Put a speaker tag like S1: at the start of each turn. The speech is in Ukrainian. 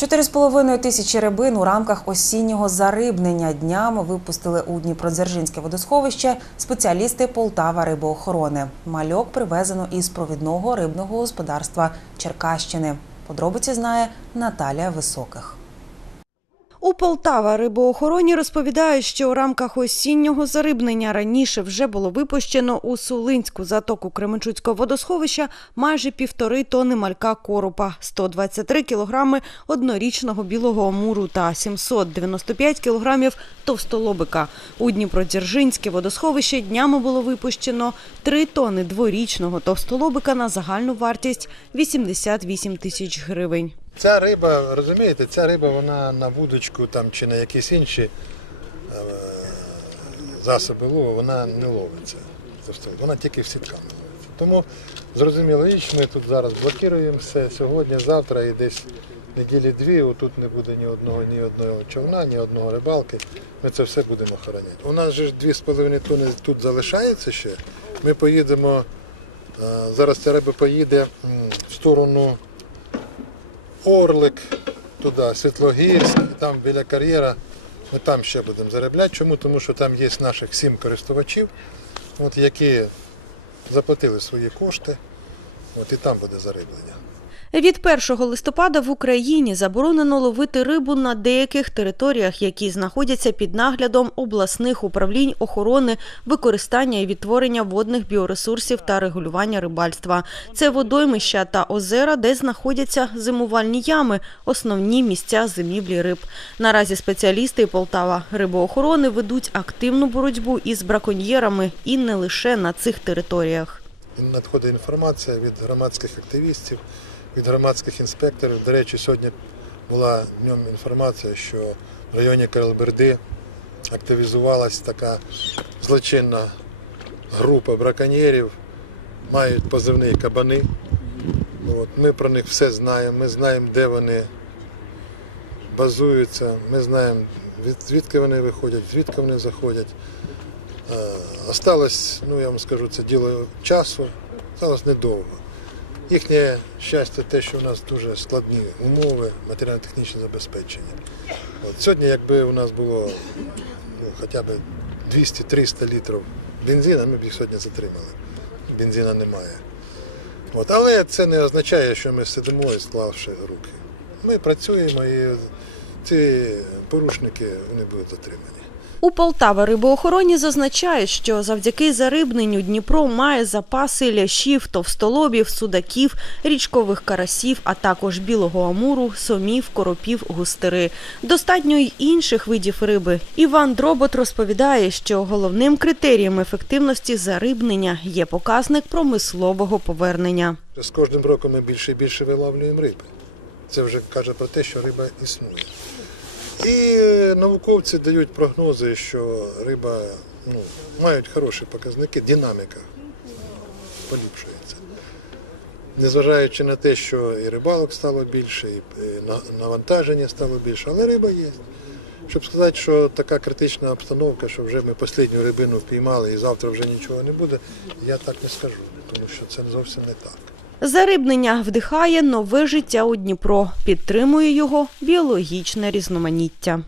S1: 4,5 тисячі рибин у рамках осіннього зарибнення днями випустили у Дніпродзержинське водосховище спеціалісти Полтава рибоохорони. Мальок привезено із провідного рибного господарства Черкащини. Подробиці знає Наталія Високих.
S2: У Полтава рибоохороні розповідають, що у рамках осіннього зарибнення раніше вже було випущено у Сулинську затоку Кременчуцького водосховища майже півтори тони малька коропа, 123 кілограми однорічного білого амуру та 795 кілограмів товстолобика. У Дніпродзержинське водосховище днями було випущено 3 тони дворічного товстолобика на загальну вартість 88 тисяч гривень.
S3: Ця риба, розумієте, ця риба вона на вудочку там, чи на якісь інші е, засоби лову, вона не ловиться. Тобто вона тільки в сітках ловиться. Тому зрозуміло річ, ми тут зараз блокуємо сьогодні, завтра і десь неділі дві, отут не буде ні одного, ні одного човна, ні одного рибалки. Ми це все будемо охороняти. У нас же ж 2,5 тонни тут залишається ще. Ми поїдемо, е, зараз ця риба поїде в сторону Орлик, туди, Світлогірськ, там біля кар'єра. Ми там ще будемо заробляти. Чому? Тому що там є наших сім користувачів, от, які заплатили свої кошти, от, і там буде зариблення.
S2: Від 1 листопада в Україні заборонено ловити рибу на деяких територіях, які знаходяться під наглядом обласних управлінь охорони, використання і відтворення водних біоресурсів та регулювання рибальства. Це водоймища та озера, де знаходяться зимувальні ями, основні місця зимівлі риб. Наразі спеціалісти Полтава рибоохорони ведуть активну боротьбу із браконьєрами і не лише на цих територіях.
S3: Надходить інформація від громадських активістів, від громадських інспекторів. До речі, сьогодні була днем інформація, що в районі Карлберди активізувалась така злочинна група браконьєрів, мають позивний кабани. От, ми про них все знаємо, ми знаємо, де вони базуються, ми знаємо, звідки вони виходять, звідки вони заходять. Е, Осталось, ну я вам скажу, це діло часу, осталось недовго. Їхнє щастя те, що у нас дуже складні умови, матеріально-технічне забезпечення. От сьогодні, якби у нас було ну, хоча б 200-300 літрів бензину, ми б їх сьогодні затримали. Бензина немає. От, але це не означає, що ми сидимо і склавши руки. Ми працюємо і ці порушники вони будуть затримані.
S2: У Полтава рибоохороні зазначають, що завдяки зарибненню Дніпро має запаси лящів, товстолобів, судаків, річкових карасів, а також білого амуру, сомів, коропів, густери. Достатньо й інших видів риби. Іван Дробот розповідає, що головним критерієм ефективності зарибнення є показник промислового повернення.
S3: З кожним роком ми більше і більше виловлюємо риби. Це вже каже про те, що риба існує. І науковці дають прогнози, що риба ну, мають хороші показники, динаміка поліпшується. Незважаючи на те, що і рибалок стало більше, і на- навантаження стало більше, але риба є. Щоб сказати, що така критична обстановка, що вже ми останню рибину впіймали і завтра вже нічого не буде, я так не скажу, тому що це зовсім не так.
S2: Зарибнення вдихає нове життя у Дніпро, підтримує його біологічне різноманіття.